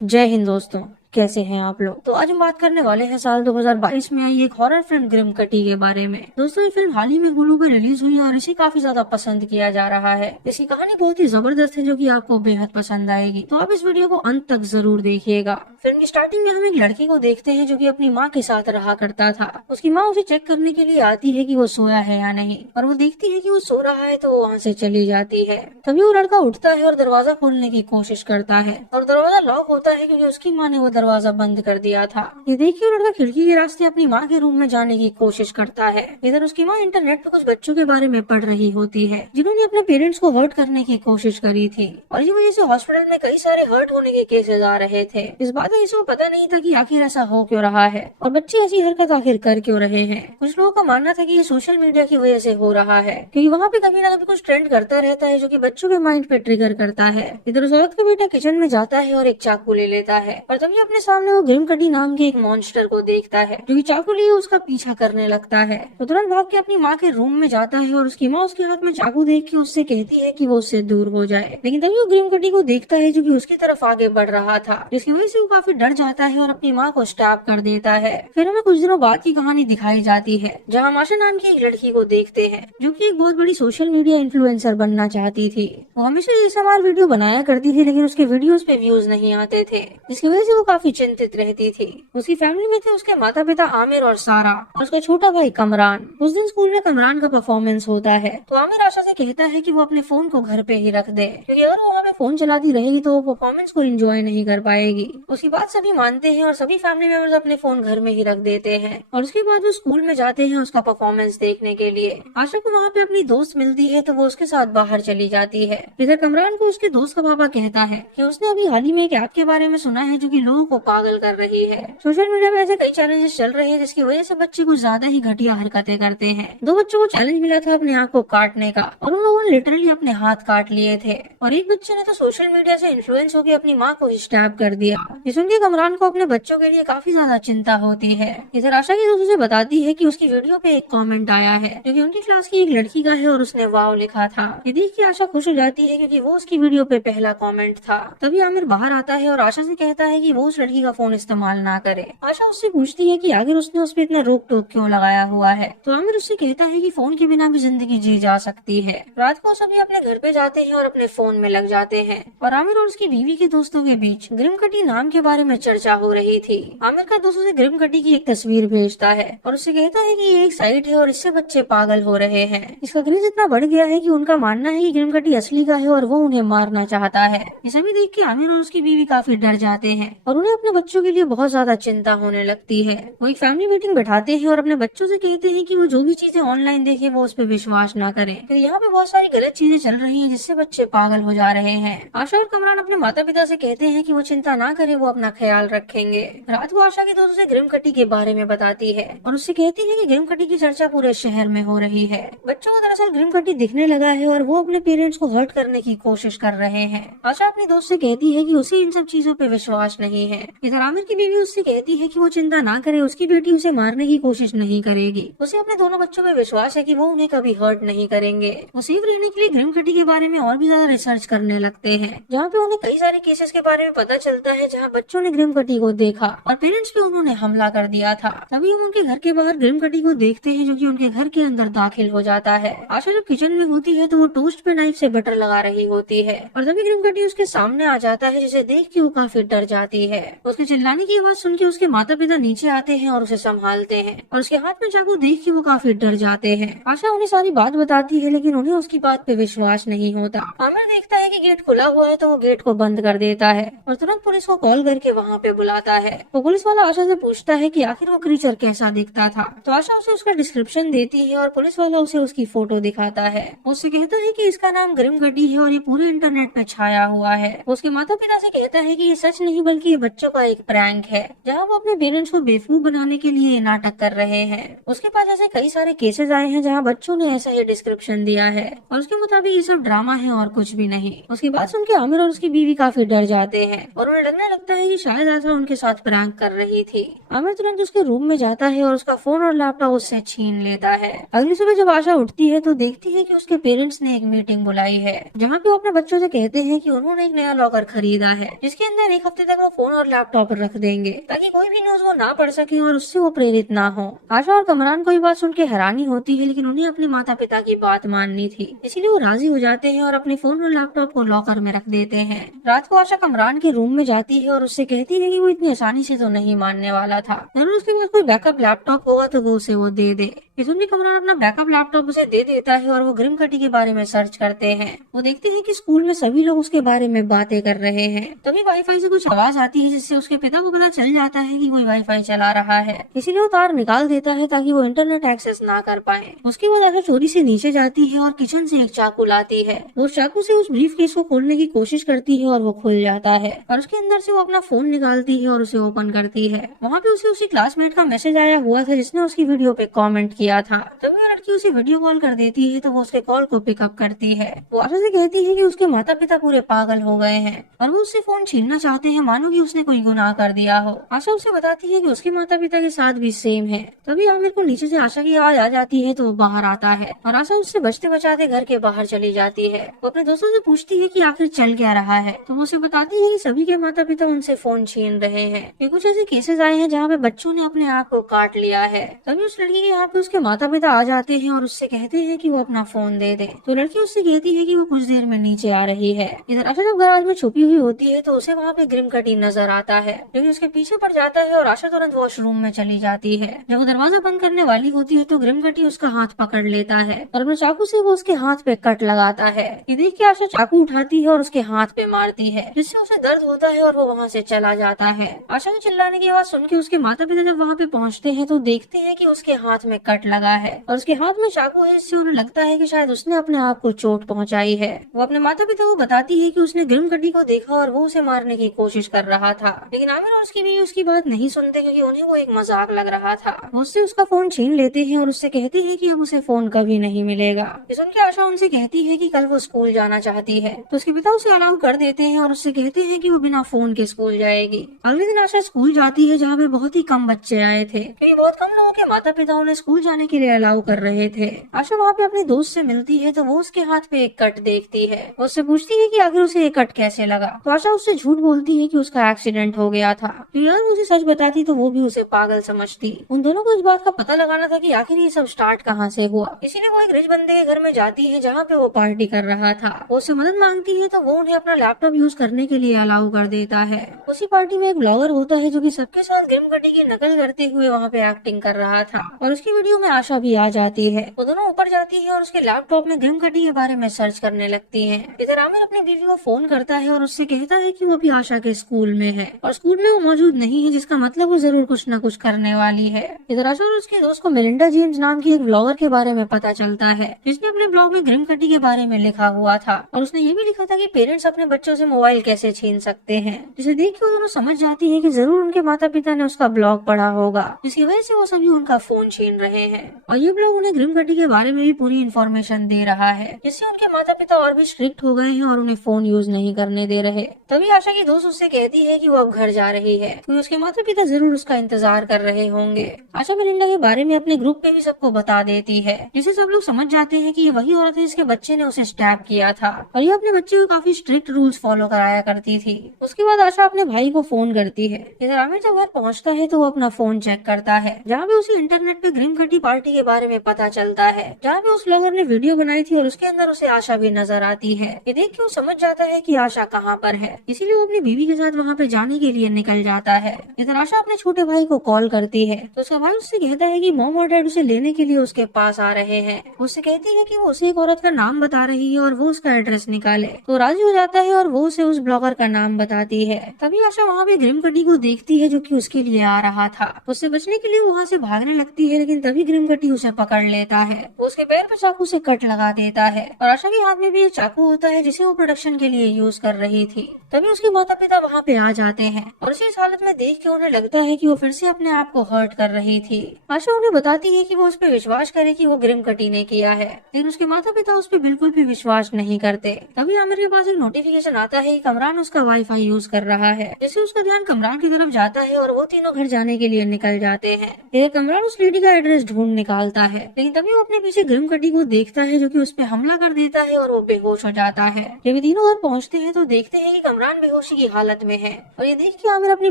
जय हिंद दोस्तों। कैसे हैं आप लोग। तो आज हम बात करने वाले हैं साल 2022 में आई एक हॉरर फिल्म ग्रिम कटी के बारे में। दोस्तों, ये फिल्म हाल ही में Hulu पे रिलीज हुई है और इसे काफी ज्यादा पसंद किया जा रहा है। इसकी कहानी बहुत ही जबरदस्त है जो कि आपको बेहद पसंद आएगी। तो आप इस वीडियो को अंत तक जरूर देखिएगा। फिल्म की स्टार्टिंग में हम एक लड़के को देखते हैं जो कि अपनी माँ के साथ रहा करता था। उसकी माँ उसे चेक करने के लिए आती है कि वो सोया है या नहीं, और वो देखती है कि वो सो रहा है तो वो वहाँ से चली जाती है। तभी वो लड़का उठता है और दरवाजा खोलने की कोशिश करता है, और दरवाजा लॉक होता है क्योंकि उसकी माँ ने वो दरवाजा बंद कर दिया था। ये देखिए वो लड़का खिड़की के रास्ते अपनी माँ के रूम में जाने की कोशिश करता है। इधर उसकी माँ इंटरनेट पे कुछ बच्चों के बारे में पढ़ रही होती है जिन्होंने अपने पेरेंट्स को हर्ट करने की कोशिश करी थी, और इसी वजह से हॉस्पिटल में कई सारे हर्ट होने के केसेस आ रहे थे। इस बात में इसको पता नहीं था कि आखिर ऐसा हो क्यों रहा है और बच्चे ऐसी हरकत आखिर कर क्यों रहे हैं। कुछ लोगों का मानना था कि ये सोशल मीडिया की वजह से हो रहा है, क्योंकि वहाँ पे कभी ना कभी कुछ ट्रेंड करता रहता है जो कि बच्चों के माइंड पे ट्रिगर करता है। इधर उस औरत का बेटा किचन में जाता है और एक चाकू ले लेता है, और तभी अपने सामने वो ग्रिम कटी नाम के एक मॉन्स्टर को देखता है जो कि चाकू लिए उसका पीछा करने लगता है। तो तुरंत भाग के अपनी माँ के रूम में जाता है और उसकी माँ उसके हाथ में चाकू देख के उससे कहती है कि वो उससे दूर हो जाए। लेकिन तभी वो ग्रिम कटी को देखता है जो कि उसकी तरफ आगे बढ़ रहा था, जिसकी वजह से वो काफी डर जाता है और अपनी माँ को स्टैप कर देता है। फिर हमें कुछ दिनों बाद की कहानी दिखाई जाती है जहाँ माशा नाम की एक लड़की को देखते हैं जो कि एक बहुत बड़ी सोशल मीडिया इन्फ्लुएंसर बनना चाहती थी। वो हमेशा ASMR वीडियो बनाया करती थी, लेकिन उसके वीडियोस पे व्यूज नहीं आते थे, जिसकी वजह से वो काफी चिंतित रहती थी। उसकी फैमिली में थे उसके माता पिता आमिर और सारा, और उसका छोटा भाई कमरान। उस दिन स्कूल में कमरान का परफॉर्मेंस होता है तो आमिर आशा से कहता है कि वो अपने फोन को घर पे ही रख दे, क्योंकि अगर वो वहाँ पे फोन चलाती रहेगी तो वो परफॉर्मेंस को एंजॉय नहीं कर पाएगी। उसकी बात सभी मानते हैं और सभी फैमिली मेंबर्स अपने फोन घर में ही रख देते हैं, और उसके बाद वो स्कूल में जाते हैं उसका परफॉर्मेंस देखने के लिए। आशा को वहाँ पे अपनी दोस्त मिलती है तो वो उसके साथ बाहर चली जाती है। इधर कमरान को उसके दोस्त का पापा कहता है कि उसने अभी हाल ही में एक ऐप के बारे में सुना है जो कि लोगों को पागल कर रही है। सोशल मीडिया पे ऐसे कई चैलेंजेस चल रहे हैं जिसकी वजह से बच्चे कुछ ज्यादा ही घटिया हरकतें करते हैं। दो बच्चों को चैलेंज मिला था अपने आँख को काटने का, और उन लोगों ने लिटरली अपने हाथ काट लिए थे, और एक बच्चे ने तो सोशल मीडिया से इन्फ्लुएंस होकर अपनी माँ को स्टैप कर दिया। ये सुन के कमरान को अपने बच्चों के लिए काफी ज्यादा चिंता होती है। इधर आशा की दोस्त उसे बताती है कि उसकी वीडियो पे एक कमेंट आया है जो कि उनकी क्लास की एक लड़की का है और उसने वाव लिखा था। ये देख के आशा खुश हो जाती है क्योंकि वो उसकी वीडियो पे पहला कमेंट था। तभी आमिर बाहर आता है और आशा से कहता है कि वो उस लड़की का फोन इस्तेमाल ना करे। आशा उससे पूछती है कि आखिर उसने उस पर इतना रोक टोक क्यों लगाया हुआ है, तो आमिर उससे कहता है कि फोन के बिना भी जिंदगी जी जा सकती है। रात को सभी अपने घर पे जाते हैं और अपने फोन में लग जाते हैं, और आमिर और उसकी बीवी के दोस्तों के बीच ग्रिम कटी नाम के बारे में चर्चा हो रही थी। आमिर का दोस्त उसे ग्रिम कटी की एक तस्वीर भेजता है और उससे कहता है कि ये एक साइट है और इससे बच्चे पागल हो रहे हैं। इसका क्रेज इतना बढ़ गया है कि उनका मानना है कि ग्रिम कटी असली का है और वो उन्हें मारना चाहता है। ये सभी देख के आमिर और उसकी बीवी काफी डर जाते हैं और उन्हें अपने बच्चों के लिए बहुत ज्यादा चिंता होने लगती है। वो एक फैमिली मीटिंग बैठाते हैं और अपने बच्चों से कहते हैं कि वो जो भी चीजें ऑनलाइन देखे वो उस पर विश्वास ना करें, क्योंकि यहाँ पे बहुत सारी गलत चीजें चल रही हैं जिससे बच्चे पागल हो जा रहे हैं। आशा और कमरान अपने माता पिता से कहते हैं कि वो चिंता ना करे, वो अपना ख्याल रखेंगे। रात को आशा की दोस्तों से ग्रिम कटी के बारे में बताती है और उससे कहती है कि ग्रिम कटी की चर्चा पूरे शहर में हो रही है। बच्चों को दरअसल ग्रिम कटी दिखने लगा है और वो अपने पेरेंट्स को हर्ट करने की कोशिश कर रहे हैं। आशा अपनी दोस्त से कहती है कि उसे इन सब चीजों पे विश्वास नहीं है। इधर आमिर की बीवी उससे कहती है कि वो चिंता ना करे, उसकी बेटी उसे मारने की कोशिश नहीं करेगी। उसे अपने दोनों बच्चों पे विश्वास है कि वो उन्हें कभी हर्ट नहीं करेंगे। वो सेफ रहने के लिए ग्रिम कटी के बारे में और भी ज्यादा रिसर्च करने लगते हैं, जहाँ पे उन्हें कई सारे केसेस के बारे में पता चलता है जहाँ बच्चों ने ग्रिम कटी को देखा और पेरेंट्स पे उन्होंने हमला कर दिया था। तभी हम उनके घर के बाहर ग्रिम कटी को देखते हैं जो कि उनके घर के अंदर दाखिल हो जाता है। आशा जब किचन में होती है तो वो टोस्ट पे नाइफ से बटर लगा रही होती है, और तभी ग्रिम कटी उसके सामने आ जाता है जिसे देख के वो काफी डर जाती है। उसके चिल्लाने की आवाज सुन के उसके माता पिता नीचे आते हैं और उसे संभालते हैं, और उसके हाथ में चाकू देख के वो काफी डर जाते हैं। आशा उन्हें सारी बात बताती है लेकिन उन्हें उसकी बात पे विश्वास नहीं होता। आमिर देखता है कि गेट खुला हुआ है तो वो गेट को बंद कर देता है और तुरंत पुलिस को कॉल करके वहाँ पे बुलाता है। वो पुलिस वाला आशा से पूछता है कि आखिर वो क्रीचर कैसा दिखता था, तो आशा उसे उसका डिस्क्रिप्शन देती है और पुलिस वाला उसे उसकी फोटो दिखाता है। उससे कहता है कि इसका नाम ग्रिम कटी है और ये पूरे इंटरनेट पे छाया हुआ है। उसके माता पिता से कहता है कि ये सच नहीं बल्कि ये बच्चों का एक प्रैंक है जहाँ वो अपने पेरेंट्स को बेवकूफ बनाने के लिए ये नाटक कर रहे हैं। उसके पास ऐसे कई सारे केसेस आए हैं जहाँ बच्चों ने ऐसा ही डिस्क्रिप्शन दिया है और उसके मुताबिक ये सब ड्रामा है और कुछ भी नहीं। उसकी बात सुन के आमिर और उसकी बीवी काफी डर जाते हैं और उन्हें लगने लगता है कि शायद ऐसा उनके साथ प्रैंक कर रही थी। आमिर तुरंत उसके रूम में जाता है और उसका फोन और लैपटॉप उससे छीन लेता है। अगली सुबह जब आशा उठती है तो देखती है कि उसके पेरेंट्स ने एक मीटिंग बुलाई है जहाँ पे वो अपने बच्चों से कहते हैं कि उन्होंने एक नया लॉकर खरीदा है जिसके अंदर एक हफ्ते तक वो फोन और लैपटॉप रख देंगे ताकि कोई भी न्यूज वो ना पढ़ सके और उससे वो प्रेरित ना हो। आशा और कमरान को ये बात सुन के हैरानी होती है लेकिन उन्हें अपने माता पिता की बात माननी थी, इसीलिए वो राजी हो जाते हैं और अपने फोन और लैपटॉप को लॉकर में रख देते हैं। रात को आशा कमरान के रूम में जाती है और उससे कहती है कि वो इतनी आसानी से तो नहीं मानने वाला था, जरूर उसके पास कोई बैकअप लैपटॉप होगा तो वो उसे वो दे दे। सुन कमरान अपना बैकअप लैपटॉप उसे दे देता है और वो ग्रिम कटी के बारे में सर्च करते हैं। वो देखते हैं कि स्कूल में सभी लोग उसके बारे में बातें कर रहे हैं। तभी वाईफाई से कुछ आवाज आती है जिससे उसके पिता को पता चल जाता है कि कोई वाईफाई चला रहा है, इसीलिए वो तार निकाल देता है ताकि वो इंटरनेट एक्सेस ना कर पाए। उसके बाद आशा चोरी से नीचे जाती है और किचन से एक चाकू लाती है। वो चाकू से उस ब्रीफ केस को खोलने की कोशिश करती है और वो खुल जाता है और उसके अंदर से वो अपना फोन निकालती है और उसे ओपन करती है। वहाँ पे उसे उसी क्लासमेट का मैसेज आया हुआ था जिसने उसकी वीडियो पे कॉमेंट किया था। तभी लड़की उसे वीडियो कॉल कर देती है तो वो उसके कॉल को पिकअप करती है। वो आशा से कहती है कि उसके माता पिता पूरे पागल हो गए हैं और वो उससे फोन छीनना चाहते हैं मानो कि उसने कोई गुनाह कर दिया हो। आशा उसे बताती है कि उसके माता पिता के साथ भी सेम है। तभी आमिर को नीचे से आशा की आवाज आ जाती है तो वो बाहर आता है और आशा उससे बचते बचाते घर के बाहर चली जाती है। वो अपने दोस्तों से पूछती है कि आखिर चल क्या रहा है, तो वो उसे बताती है कि सभी के माता पिता उनसे फोन छीन रहे हैं। ये कुछ ऐसे केसेस आए हैं जहाँ पे बच्चों ने अपने आप को काट लिया है। तभी उस लड़की के यहाँ पे उसके माता पिता आ जाते हैं और उससे कहते हैं कि वो अपना फोन दे दे। तो लड़की उससे कहती है कि वो कुछ देर में नीचे आ रही है। इधर आशा जब गैराज में छुपी हुई होती है तो उसे वहाँ पे ग्रिम कटी नजर आता है जो कि उसके पीछे पड़ जाता है और आशा तुरंत वॉशरूम में चली जाती है। जब वो दरवाजा बंद करने वाली होती है तो ग्रिम कटी उसका हाथ पकड़ लेता है और अपने चाकू से वो उसके हाथ पे कट लगाता है। ये देख के आशा चाकू उठाती है और उसके हाथ पे मारती है जिससे उसे दर्द होता है और वो वहाँ से चला जाता है। आशा के चिल्लाने की आवाज सुन के उसके माता पिता जब वहाँ पे पहुँचते हैं तो देखते हैं कि उसके हाथ में कट लगा है और उसके हाथ में चाकू है, इससे उन्हें लगता है कि शायद उसने अपने आप को चोट पहुंचाई है। वो अपने माता पिता को बताती है कि उसने ग्रिम कटी को देखा और वो उसे मारने की कोशिश कर रहा था, लेकिन आमिर और उसकी बीवी उसकी बात नहीं सुनते क्योंकि उन्हें वो एक मजाक लग रहा था। वो उससे उसका फोन छीन लेते हैं और उससे कहते हैं कि अब उसे फोन कभी नहीं मिलेगा। ये सुन के आशा उनसे कहती है कि कल वो स्कूल जाना चाहती है तो उसके पिता उसे अलाउ कर देते हैं और उससे कहते हैं कि वो बिना फोन के स्कूल जाएगी। अगले दिन आशा स्कूल जाती है जहाँ पे बहुत ही कम बच्चे आए थे क्योंकि बहुत कम लोगों के माता पिता उन्हें स्कूल जाने के लिए अलाउ कर रहे थे। आशा वहाँ पे अपने दोस्त से मिलती है तो वो उसके हाथ पे एक कट देखती है। वो उससे पूछती है कि आखिर उसे एक कट कैसे लगा, तो आशा उससे झूठ बोलती है कि उसका एक्सीडेंट हो गया था। तो यार उसे सच बताती तो वो भी उसे पागल समझती। उन दोनों को इस बात का पता लगाना था कि आखिर ये सब स्टार्ट कहाँ से हुआ। इसीलिए वो एक रिच बंदे के घर में जाती है जहाँ पे वो पार्टी कर रहा था। वो उससे मदद मांगती है तो वो उन्हें अपना लैपटॉप यूज करने के लिए अलाउ कर देता है। उसी पार्टी में एक ब्लॉगर होता है जो कि सबके साथ ग्रिम कटी की नकल करते हुए वहाँ पे एक्टिंग कर रहा था और उसकी वीडियो में आशा भी आ जाती है। वो दोनों ऊपर जाती है और उसके लैपटॉप में ग्रिम कटी के बारे में सर्च करने लगती है। इधर आमिर अपनी बीवी को फोन करता है और उससे कहता है कि वो भी आशा के स्कूल में है और स्कूल में वो मौजूद नहीं है, जिसका मतलब वो जरूर कुछ न कुछ करने वाली है। इधर आशा और उसके दोस्त को मेलिंडा जेम्स नाम की एक ब्लॉगर के बारे में पता चलता है जिसने अपने ब्लॉग में ग्रिम कटी के बारे में लिखा हुआ था और उसने ये भी लिखा था कि पेरेंट्स अपने बच्चों से मोबाइल कैसे छीन सकते हैं, जिसे देख के वो दोनों समझ जाती है कि जरूर उनके माता पिता ने उसका ब्लॉग पढ़ा होगा जिसकी वजह से वो सभी उनका फोन छीन रहे हैं। और ये ब्लॉग उन्हें ग्रिम कटी के बारे में भी पूरी इन्फॉर्मेशन दे रहा है जिससे उनके माता पिता और भी स्ट्रिक्ट हो गए हैं और उन्हें फोन यूज नहीं करने दे रहे। तभी आशा की दोस्त उससे कहती है कि वो अब घर जा रही है क्योंकि उसके माता पिता जरूर उसका इंतजार कर रहे होंगे। आशा मेलिंडा के बारे में अपने ग्रुप पे भी सबको बता देती है जिससे सब लोग समझ जाते हैं कि ये वही औरत है जिसके बच्चे ने उसे स्टैब किया था और ये अपने बच्चे को काफी स्ट्रिक्ट रूल्स फॉलो कराया करती थी। उसके बाद आशा अपने भाई को फोन करती है। इधर आमिर जब घर पहुँचता है तो वो अपना फोन चेक करता है जहाँ पे उसे इंटरनेट पे ग्रिम कटी पार्टी के बारे में पता चलता है जहाँ पे उस ब्लॉगर ने वीडियो बनाई थी और उसके अंदर उसे आशा भी नजर आती है। ये देख के वो समझ जाता है कि आशा कहाँ पर है, इसीलिए वो अपनी बीवी के साथ वहाँ पे जाने के लिए निकल जाता है। इधर आशा अपने छोटे भाई को कॉल करती है तो उसका भाई उससे कहता है कि मॉम और डैड उसे लेने के लिए उसके पास आ रहे हैं। उससे कहती है कि वो उसे एक औरत का नाम बता रही है और वो उसका एड्रेस निकाले, तो राजी हो जाता है और वो उसे उस ब्लॉगर का नाम बताती है। तभी आशा वहाँ पे ग्रिम कटी को देखती है जो कि उसके लिए आ रहा था। उससे बचने के लिए वहाँ से भागने लगती है लेकिन तभी ग्रिम कटी उसे पकड़ लेता है। वो उसके पैर पर चाकू से कट लगा देता है और आशा के हाथ में भी एक चाकू होता है जिसे वो प्रोडक्शन के लिए यूज कर रही थी। तभी उसके माता पिता वहाँ पे आ जाते हैं और उसी हालत में देख के उन्हें लगता है कि वो फिर से अपने आप को हर्ट कर रही थी। आशा उन्हें बताती है कि वो उस पर विश्वास करे कि वो ग्रिम कटी ने किया है, लेकिन उसके माता पिता उस पर बिल्कुल भी विश्वास नहीं करते। तभी आमिर के पास एक नोटिफिकेशन आता है कि कमरान उसका वाईफाई यूज कर रहा है, जिससे उसका ध्यान कमरान की तरफ जाता है और वो तीनों घर जाने के लिए निकल जाते हैं। ये कमरान उस लेडी का एड्रेस ढूंढ निकालता है, लेकिन तभी वो अपने पीछे ग्रिम कटी को देखता है जो कि उस पर हमला कर देता है और वो बेहोश हो जाता है। जब ये तीनों घर पहुँचते हैं तो देखते हैं कि कमरान बेहोशी की हालत में है और ये देख के आमिर अपनी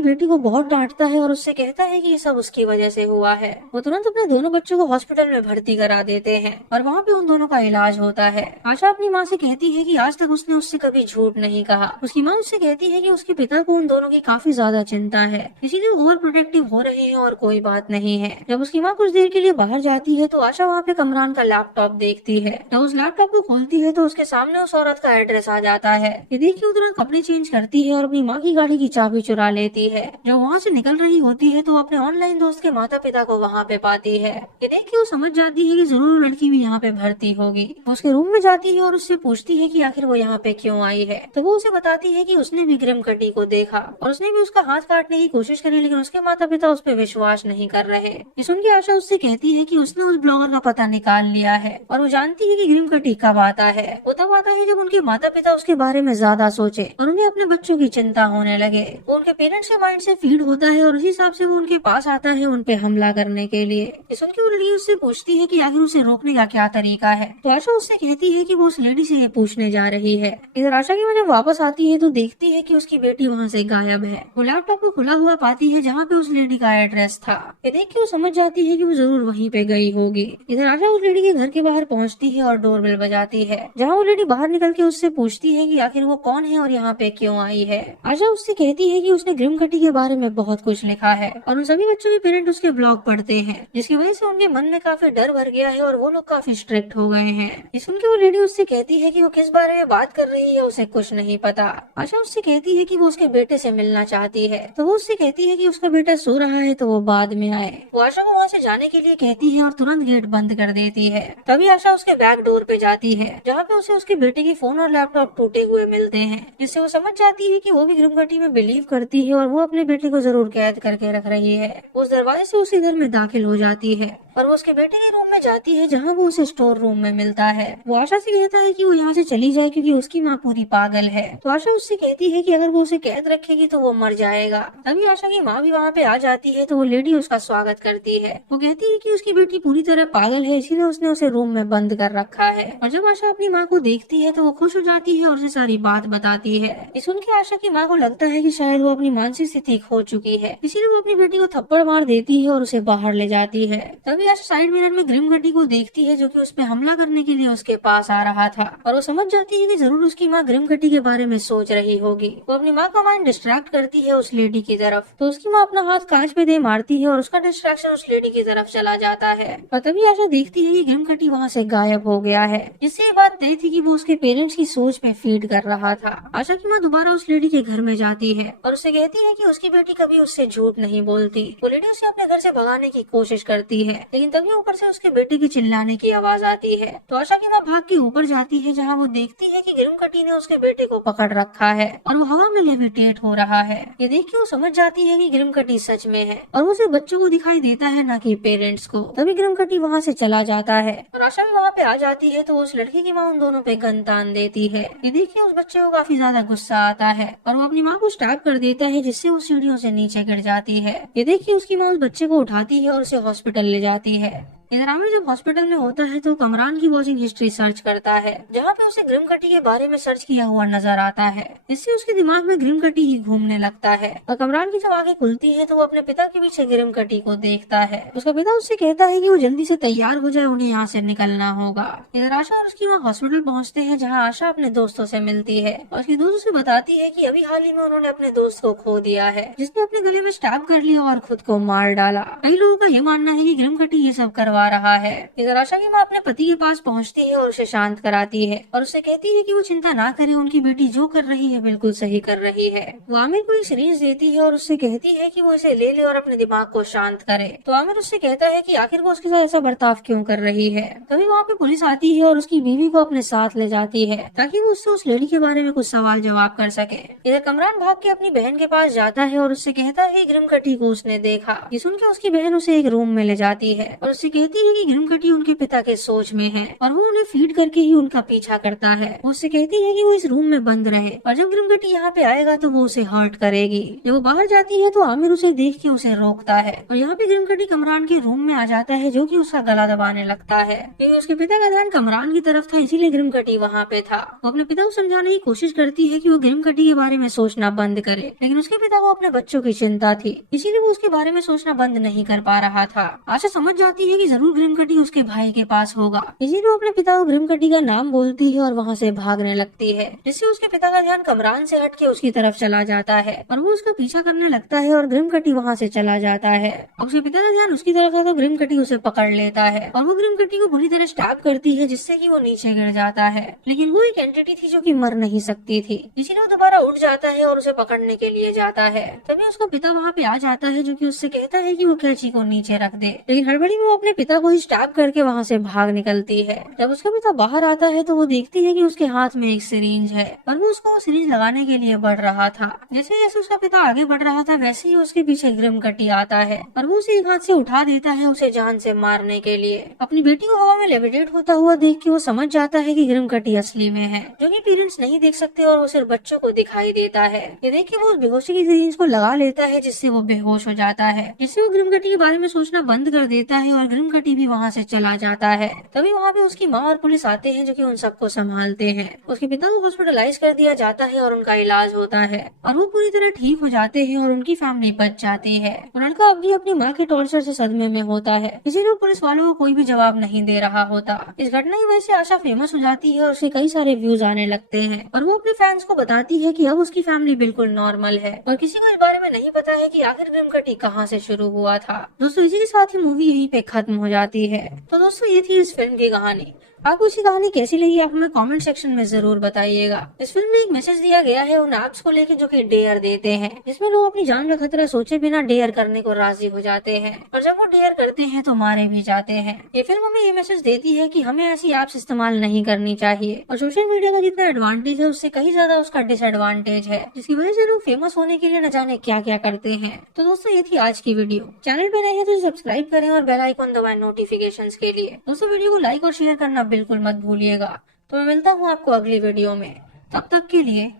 बेटी को बहुत डांटता है और उससे कहता है कि ये सब उसकी वजह से हुआ है। वो तुरंत अपने दोनों बच्चों को हॉस्पिटल में भर्ती करा देते हैं और वहाँ पे उन दोनों का इलाज होता है। आशा अपनी माँ से कहती है कि आज तक उसने उससे कभी झूठ नहीं कहा। उसकी माँ उससे कहती है कि उसके पिता को उन दोनों की काफी ज्यादा चिंता है, इसीलिए ओवर प्रोटेक्टिव हो रहे हैं और कोई बात नहीं है। जब उसकी माँ कुछ देर के लिए बाहर जाती है तो आशा वहाँ पे कमरान का लैपटॉप देखती है। जब उस लैपटॉप को खोलती है तो उसके सामने उस औरत का एड्रेस आ जाता है। ये देख के वो तुरंत कपड़े चेंज करती है और अपनी माँ की गाड़ी की चाबी चुरा लेती है। जब वहाँ से निकल रही होती है तो वो अपने ऑनलाइन दोस्त के माता पिता को वहाँ पे पाती है। ये देख के वो समझ जाती है कि जरूर लड़की भी यहाँ पे भर्ती होगी। वो उसके रूम में जाती है और उससे पूछती है कि आखिर वो यहाँ पे क्यों आई है। तो वो उसे बताती है कि उसने भी ग्रिम कटी को देखा और उसने भी उसका हाथ काटने की कोशिश करी, लेकिन उसके माता पिता उस पर विश्वास नहीं कर रहे। ये सुन के आशा उससे कहती है कि उसने उस ब्लॉगर का पता निकाल लिया है और वो जानती है कि ग्रिम कटी कब आता है। वो तब आता है जब उनके माता पिता उसके बारे में ज्यादा सोचे और उन्हें अपने बच्चों की चिंता होने लगे। वो उनके पेरेंट्स के माइंड से फीड होता है और उसी हिसाब से वो उनके पास आता है उन पे हमला करने के लिए। ये सुन के वो लड़की उससे पूछती है कि आखिर उसे रोकने का क्या तरीका है। तो आशा उससे कहती है कि वो उस लेडी से ये पूछने जा रही है। इधर आशा की वजह वापस आती है तो देखती है कि उसकी बेटी वहाँ से गायब है। वो लैपटॉप को खुला हुआ पाती है जहाँ पे उस लेडी का एड्रेस था। ये देख के वो समझ जाती है कि वो जरूर वहीं पे गई होगी। इधर आशा उस लेडी के घर के बाहर पहुँचती है और डोरबेल बजाती है, जहाँ वो लेडी बाहर निकल के उससे पूछती है कि आखिर वो कौन है और यहाँ पे क्यों आई है। आशा उससे कहती है कि उसने ग्रिम कटी के बारे में बहुत कुछ लिखा है और उन सभी बच्चों के पेरेंट उसके ब्लॉग पढ़ते हैं, जिसकी वजह से उनके मन में काफी डर भर गया है और वो लोग काफी स्ट्रिक्ट हो गए हैं। ये सुन के वो लेडी उससे कहती है कि वो किस बारे में बात कर रही है उसे कुछ नहीं पता। आशा उससे कहती है कि वो उसके बेटे से मिलना चाहती है, तो वो उससे कहती है कि उसका बेटा सो रहा है तो वो बाद में आए। वो आशा को वहाँ से जाने के लिए कहती है और तुरंत गेट बंद कर देती है। तभी आशा उसके बैक डोर पे जाती है, जहाँ पे उसे उसके बेटे की फोन और लैपटॉप टूटे हुए मिलते हैं, जिससे वो समझ जाती है कि वो भी ग्रिम कटी में बिलीव करती है और वो अपने बेटे को जरूर कैद करके रख रही है। उस दरवाजे से उसी घर में दाखिल हो जाती है और वो उसके बेटे के रूम में जाती है, जहाँ वो उसे स्टोर रूम में मिलता है। वो आशा से कहता है कि वो यहाँ से चली जाए क्योंकि उसकी माँ पूरी पागल है। तो आशा उससे कहती है कि अगर वो उसे कैद रखेगी तो वो मर जाएगा। तभी आशा की माँ भी वहाँ पे आ जाती है तो वो लेडी उसका स्वागत करती है। वो कहती है कि उसकी बेटी पूरी तरह पागल है, इसीलिए उसने उसे रूम में बंद कर रखा है। और जब आशा अपनी माँ को देखती है तो वो खुश हो जाती है और उसे सारी बात बताती है। ये सुन के आशा की माँ को लगता है कि शायद वो अपनी मानसिक स्थिति खो चुकी है, इसीलिए वो अपनी बेटी को थप्पड़ मार देती है और उसे बाहर ले जाती है। तभी आशा साइड मिरर में ग्रिम कटी को देखती है जो कि उस पे हमला करने के लिए उसके पास आ रहा था और वो समझ जाती है कि जरूर उसकी माँ ग्रिम कटी के बारे में सोच रही होगी। वो अपनी माँ का माइंड डिस्ट्रैक्ट करती है उस लेडी की तरफ, तो उसकी माँ अपना हाथ कांच पे दे मारती है और उसका डिस्ट्रैक्शन उस लेडी की तरफ चला जाता है। और तभी आशा देखती है कि ग्रिम कटी वहाँ से गायब हो गया है, जिससे ये बात तय थी कि वो उसके पेरेंट्स की सोच पे फीड कर रहा था। आशा की माँ दोबारा उस लेडी के घर में जाती है और उसे कहती है कि उसकी बेटी कभी उससे झूठ नहीं बोलती। वो लेडी उसे अपने घर से भगाने की कोशिश करती है, लेकिन तभी ऊपर से उसके बेटे की चिल्लाने की आवाज आती है। तो आशा की माँ भाग के ऊपर जाती है, जहाँ वो देखती है कि ग्रिम कटी ने उसके बेटे को पकड़ रखा है और वो हवा में लेविटेट हो रहा है। ये देख के वो समझ जाती है कि ग्रिम कटी सच में है और वो सिर्फ बच्चों को दिखाई देता है, ना कि पेरेंट्स को। तभी ग्रिम कटी वहाँ से चला जाता है और आशा भी वहाँ पे आ जाती है, तो उस लड़की की माँ उन दोनों पे गन तान देती है। ये देख के उस बच्चे को काफी ज्यादा गुस्सा आता है और वो अपनी माँ को स्टैप कर देता है, जिससे वो सीढ़ियों से नीचे गिर जाती है। ये देख के उसकी माँ उस बच्चे को उठाती है और उसे हॉस्पिटल ले जाती है। इधर आमिर जब हॉस्पिटल में होता है तो कमरान की वॉचिंग हिस्ट्री सर्च करता है, जहाँ पे उसे ग्रिम कटी के बारे में सर्च किया हुआ नजर आता है। इससे उसके दिमाग में ग्रिम कटी ही घूमने लगता है और कमरान की जब आंखें खुलती है तो वो अपने पिता के पीछे ग्रिम कटी को देखता है। उसका पिता उससे कहता है कि वो जल्दी से तैयार हो जाए, उन्हें यहाँ से निकलना होगा। इधर आशा और उसकी माँ हॉस्पिटल पहुँचते हैं, जहाँ आशा अपने दोस्तों से मिलती है और उसकी दोस्त उसे बताती है कि अभी हाल ही में उन्होंने अपने दोस्त को खो दिया है, जिसने अपने गले में स्टैब कर लिया और खुद को मार डाला। कई लोगों का ये मानना है कि ग्रिम कटी ये सब करवा करवा रहा है। इधर आशा की माँ अपने पति के पास पहुँचती है और उसे शांत कराती है और उससे कहती है कि वो चिंता ना करे, उनकी बेटी जो कर रही है बिल्कुल सही कर रही है। वो आमिर को एक सिरिंज देती है और उससे कहती है कि वो इसे ले ले और अपने दिमाग को शांत करे। तो आमिर उससे कहता है कि आखिर वो उसके साथ ऐसा बर्ताव क्यों कर रही है। तभी वहाँ पे पुलिस आती है और उसकी बीवी को अपने साथ ले जाती है ताकि वो उससे उस लेडी के बारे में कुछ सवाल जवाब कर सके। इधर कमरान भाग के अपनी बहन के पास जाता है और उससे कहता है ग्रिमकटी को उसने देखा। ये सुन के उसकी बहन उसे एक रूम में ले जाती है और उससे कहती है कि ग्रिमकटी उनके पिता के सोच में है और वो उन्हें फीड करके ही उनका पीछा करता है। वो उससे कहती है कि वो इस रूम में बंद रहे और जब ग्रिमकटी यहाँ पे आएगा तो वो उसे हर्ट करेगी। जब वो बाहर जाती है तो आमिर उसे देख के उसे रोकता है और यहाँ पे ग्रिमकटी कमरान के रूम में आ जाता है जो कि उसका गला दबाने लगता है क्योंकि उसके पिता का ध्यान कमरान की तरफ था, इसीलिए ग्रिमकटी वहाँ पे था। वो अपने पिता को समझाने की कोशिश करती है कि वो ग्रिमकटी के बारे में सोचना बंद करे, लेकिन उसके पिता को अपने बच्चों की चिंता थी, इसीलिए वो उसके बारे में सोचना बंद नहीं कर पा रहा था। आशा समझ जाती है कि जरूर ग्रिमकटी उसके भाई के पास होगा, इसीलिए वो अपने पिता को ग्रिमकटी का नाम बोलती है और वहाँ से भागने लगती है, जिससे उसके पिता का ध्यान कमरान से हट के उसकी तरफ चला जाता है और वो उसका पीछा करने लगता है और ग्रिमकटी वहाँ से चला जाता है। उसके पिता का ध्यान उसकी तरफ था तो ग्रिमकटी उसे पकड़ लेता है और वो ग्रिमकटी को बुरी तरह स्टैब करती है जिससे कि वो नीचे गिर जाता है, लेकिन वो एक एंटिटी थी जो कि मर नहीं सकती थी, इसीलिए वो दोबारा उठ जाता है और उसे पकड़ने के लिए जाता है। तभी उसका पिता वहाँ पे आ जाता है जो कि उससे कहता है कि वो कैची को नीचे रख दे, लेकिन हड़बड़ी में वो अपने पिता को ही स्टैब करके वहाँ से भाग निकलती है। जब उसका पिता बाहर आता है तो वो देखती है कि उसके हाथ में एक सिरिंज है और वो उसको सिरिंज लगाने के लिए बढ़ रहा था। जैसे जैसे उसका पिता आगे बढ़ रहा था वैसे ही उसके पीछे ग्रिमकटी आता है और वो उसे एक हाथ से उठा देता है उसे जान से मारने के लिए। अपनी बेटी को हवा में लेविटेट होता हुआ देख के वो समझ जाता है कि ग्रिमकटी असली में है, जो कि पेरेंट्स नहीं देख सकते और वो सिर्फ बच्चों को दिखाई देता है। ये देख के वो उस बेहोशी की सिरिंज को लगा लेता है जिससे वो बेहोश हो जाता है, जिससे वो ग्रिमकटी के बारे में सोचना बंद कर देता है और ग्रिमकटी भी वहाँ से चला जाता है। तभी वहाँ पे उसकी माँ और पुलिस आते हैं जो कि उन सबको संभालते हैं। उसके पिता को हॉस्पिटलाइज कर दिया जाता है और उनका इलाज होता है और वो पूरी तरह ठीक हो जाते हैं और उनकी फैमिली बच जाती है। लड़का अब भी अपनी माँ के टॉर्चर से सदमे में होता है, इसीलिए पुलिस वालों को कोई भी जवाब नहीं दे रहा होता। इस घटना की वजह से आशा फेमस हो जाती है और उसे कई सारे व्यूज आने लगते हैं और वो अपने फैंस को बताती है कि अब उसकी फैमिली बिल्कुल नॉर्मल है और किसी को इस बारे में नहीं पता है कि आखिर ग्रिमकटी कहाँ से शुरू हुआ था। दोस्तों इसी के साथ ही मूवी यहीं पे खत्म हो जाती है। तो दोस्तों ये थी इस फिल्म की कहानी। आपको इसकी कहानी कैसी लगी आप हमें कमेंट सेक्शन में जरूर बताइएगा। इस फिल्म में एक मैसेज दिया गया है उन ऐप्स को लेकर जो कि डेयर देते हैं, जिसमें लोग अपनी जान का खतरा सोचे बिना डेयर करने को राजी हो जाते हैं और जब वो डेयर करते हैं तो मारे भी जाते हैं। ये फिल्म हमें ये मैसेज देती है कि हमें ऐसी ऐप्स इस्तेमाल नहीं करनी चाहिए और सोशल मीडिया का जितना एडवांटेज है उससे कहीं ज्यादा उसका डिसएडवांटेज है, जिसकी वजह से लोग फेमस होने के लिए न जाने क्या क्या करते हैं। तो दोस्तों ये थी आज की वीडियो। चैनल पे नए हैं तो सब्सक्राइब करें और बेल आइकन दबाएं नोटिफिकेशंस के लिए। दोस्तों वीडियो को लाइक और शेयर करना बिल्कुल मत भूलिएगा। तो मैं मिलता हूँ आपको अगली वीडियो में, तब तक के लिए